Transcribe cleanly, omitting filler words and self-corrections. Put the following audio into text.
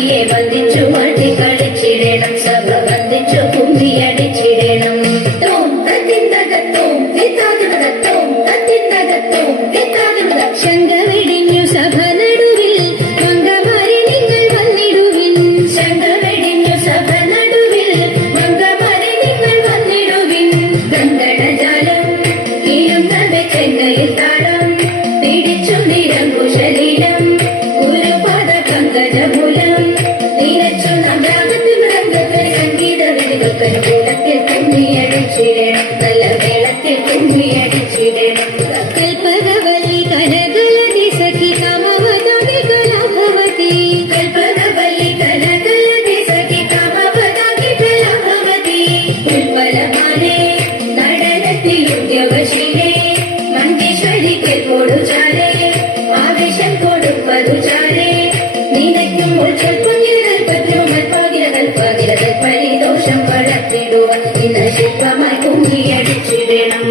ദേവിയെ വന്ദിച്ചു മാറ്റി കളിച്ചിടണം സഭ വന്ദിച്ചു കുമ്മിയടിച്ചിടണം തോം തത്തിന്തകത്തോം തിത്താതിമതത്തോം തത്തിന്തകത്തോം തിത്താതിമത ശംഖവെടിഞ്ഞു സഭ നടുവിൽ മംഗമാരെ നിങ്ങൾ വന്നിടുവിൻ ശംഖവെടിഞ്ഞു സഭ നടുവിൽ മംഗമാരെ നിങ്ങൾ വന്നിടുവിൻ ഗംഗണജാലം കീഴുന്നത് ചെങ്ങയിൽ താളം പിടിച്ചു നിരങ്കുശലീലം ഗുരുപാദ പങ്കജമൂലം നീനച്ചു നമ്രാഗത്തിൽ മൃഗത്തിൽ സംഗീത വിധികൾക്ക് കൂടത്തിൽ കുമ്മിയടിച്ചിടണം നല്ല വേളത്തിൽ കുമ്മിയടിച്ചിടണം കൽപ്പകവലി കനകലതി സഖി കാമവതാകി കലാഭവതി കൽപ്പകവലി കനകലതി സഖി കാമവതാകി കലാഭവതി ഉൽപ്പലമാലേ നടനത്തിൽ ഉദ്യോഗശീലേ മഞ്ചേശ്വരിക്ക് കൊടുചാലേ ആവേശം കൊടുപ്പതു ചാലേ നിനക്കും പരിദോഷം പടത്തിടുവാൻ ഇന്ന് ശില്പമായി കുമ്മിയടിച്ചിടണം